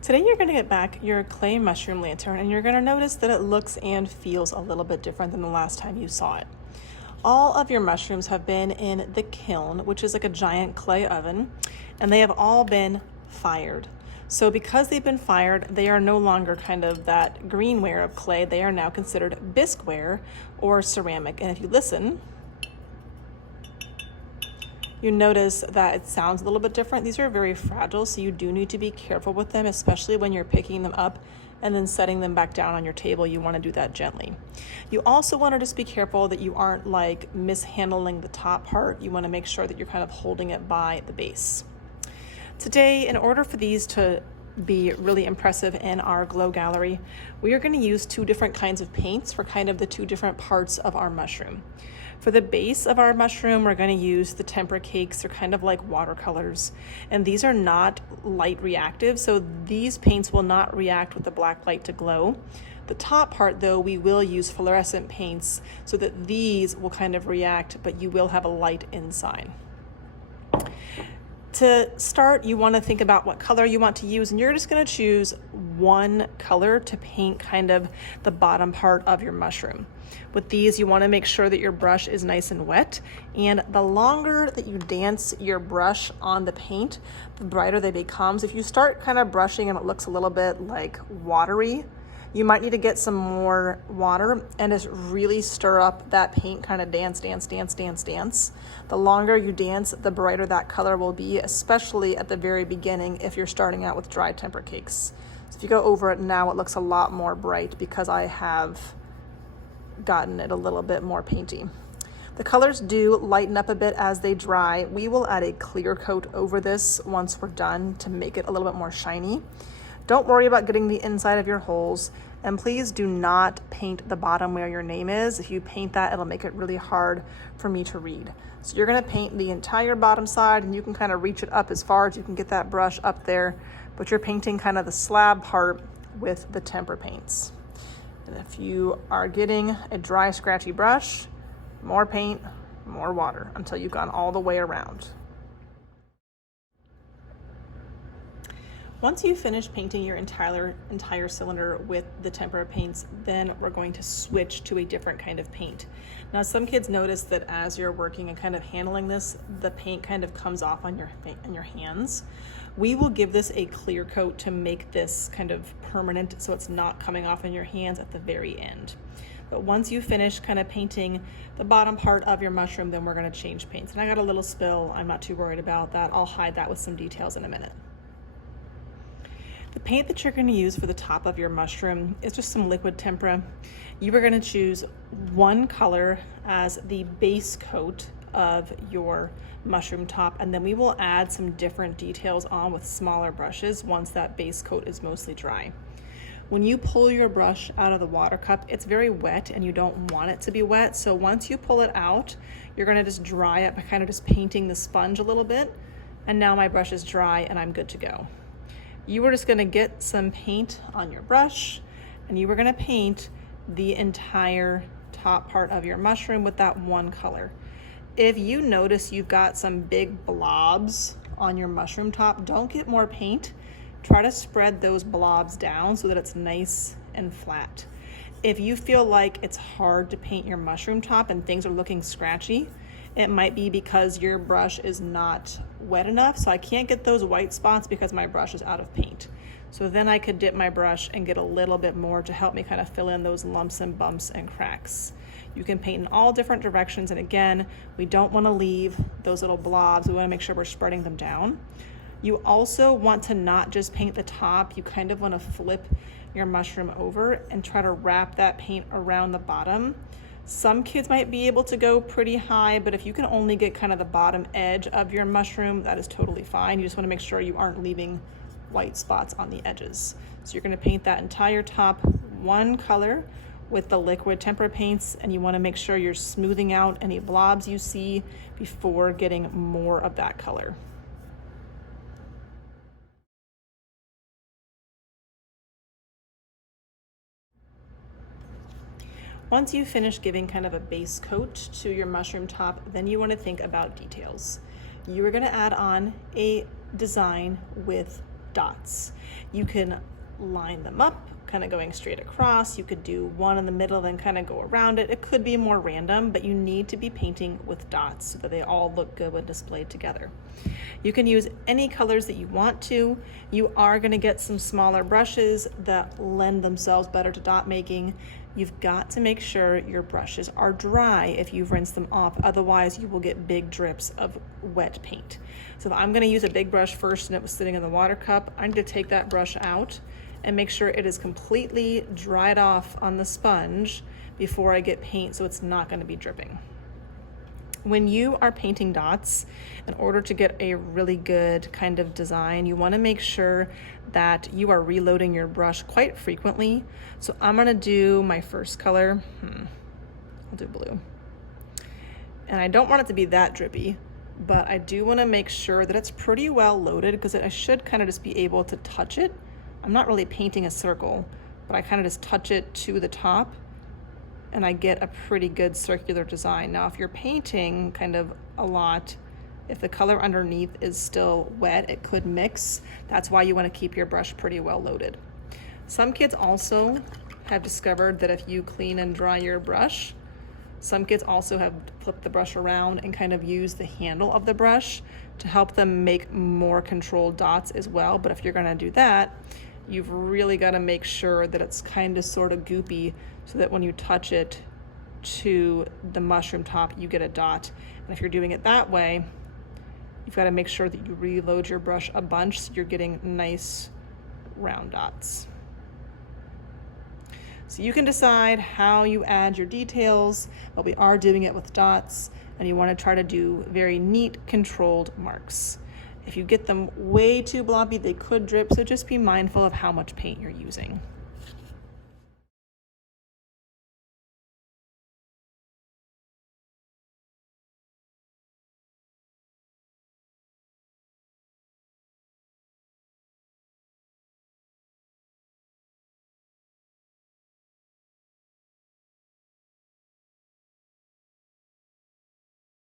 Today you're going to get back your clay mushroom lantern and you're going to notice that it looks and feels a little bit different than the last time you saw it. All of your mushrooms have been in the kiln, which is like a giant clay oven, and they have all been fired. So because they've been fired, they are no longer kind of that greenware of clay. They are now considered bisqueware or ceramic. And if you listen, you notice that it sounds a little bit different. These are very fragile, so you do need to be careful with them, especially when you're picking them up and then setting them back down on your table. You want to do that gently. You also want to just be careful that you aren't like mishandling the top part. You want to make sure that you're kind of holding it by the base. Today, in order for these to be really impressive in our glow gallery, we are going to use two different kinds of paints for kind of the two different parts of our mushroom. For the base of our mushroom, we're going to use the tempera cakes. They're kind of like watercolors, and these are not light reactive, so these paints will not react with the black light to glow. The top part, though, we will use fluorescent paints so that these will kind of react, but you will have a light inside. To start, you want to think about what color you want to use, and you're just going to choose one color to paint kind of the bottom part of your mushroom. With these, you want to make sure that your brush is nice and wet, and the longer that you dance your brush on the paint, the brighter they become. So if you start kind of brushing and it looks a little bit like watery, you might need to get some more water and just really stir up that paint, kind of dance. The longer you dance, the brighter that color will be, especially at the very beginning if you're starting out with dry tempera cakes. So if you go over it now, it looks a lot more bright because I have gotten it a little bit more painty. The colors do lighten up a bit as they dry. We will add a clear coat over this once we're done to make it a little bit more shiny. Don't worry about getting the inside of your holes, and please do not paint the bottom where your name is. If you paint that, it'll make it really hard for me to read. So you're gonna paint the entire bottom side, and you can kind of reach it up as far as you can get that brush up there, but you're painting kind of the slab part with the tempera paints. And if you are getting a dry, scratchy brush, more paint, more water until you've gone all the way around. Once you've finished painting your entire cylinder with the tempera paints, then we're going to switch to a different kind of paint. Now, some kids notice that as you're working and kind of handling this, the paint kind of comes off on your hands. We will give this a clear coat to make this kind of permanent so it's not coming off in your hands at the very end. But once you finish kind of painting the bottom part of your mushroom, then we're going to change paints. And I got a little spill. I'm not too worried about that. I'll hide that with some details in a minute. The paint that you're going to use for the top of your mushroom is just some liquid tempera. You are going to choose one color as the base coat of your mushroom top, and then we will add some different details on with smaller brushes once that base coat is mostly dry. When you pull your brush out of the water cup, it's very wet and you don't want it to be wet. So once you pull it out, you're going to just dry it by kind of just painting the sponge a little bit. And now my brush is dry and I'm good to go. You are just going to get some paint on your brush, and you are going to paint the entire top part of your mushroom with that one color. If you notice you've got some big blobs on your mushroom top, don't get more paint. Try to spread those blobs down so that it's nice and flat. If you feel like it's hard to paint your mushroom top and things are looking scratchy, it might be because your brush is not wet enough. So I can't get those white spots because my brush is out of paint. So then I could dip my brush and get a little bit more to help me kind of fill in those lumps and bumps and cracks. You can paint in all different directions. And again, we don't want to leave those little blobs. We want to make sure we're spreading them down. You also want to not just paint the top. You kind of want to flip your mushroom over and try to wrap that paint around the bottom. Some kids might be able to go pretty high, but if you can only get kind of the bottom edge of your mushroom, that is totally fine. You just want to make sure you aren't leaving white spots on the edges. So you're going to paint that entire top one color with the liquid tempera paints, and you want to make sure you're smoothing out any blobs you see before getting more of that color. Once you finish giving kind of a base coat to your mushroom top, then you want to think about details. You are going to add on a design with dots. You can line them up, kind of going straight across. You could do one in the middle, then kind of go around it. It could be more random, but you need to be painting with dots so that they all look good when displayed together. You can use any colors that you want to. You are going to get some smaller brushes that lend themselves better to dot making. You've got to make sure your brushes are dry if you've rinsed them off. Otherwise, you will get big drips of wet paint. So if I'm going to use a big brush first and it was sitting in the water cup, I need to take that brush out and make sure it is completely dried off on the sponge before I get paint, so it's not going to be dripping. When you are painting dots, in order to get a really good kind of design, you want to make sure that you are reloading your brush quite frequently. So I'm going to do my first color. I'll do blue. And I don't want it to be that drippy, but I do want to make sure that it's pretty well loaded, because I should kind of just be able to touch it. I'm not really painting a circle, but I kind of just touch it to the top and I get a pretty good circular design. Now, if you're painting kind of a lot, if the color underneath is still wet, it could mix. That's why you want to keep your brush pretty well loaded. Some kids also have discovered that if you clean and dry your brush, some kids also have flipped the brush around and kind of used the handle of the brush to help them make more controlled dots as well. But if you're going to do that, you've really got to make sure that it's kind of sort of goopy so that when you touch it to the mushroom top, you get a dot. And if you're doing it that way, you've got to make sure that you reload your brush a bunch so you're getting nice round dots. So you can decide how you add your details, but we are doing it with dots, and you want to try to do very neat, controlled marks. If you get them way too bloppy, they could drip, so just be mindful of how much paint you're using.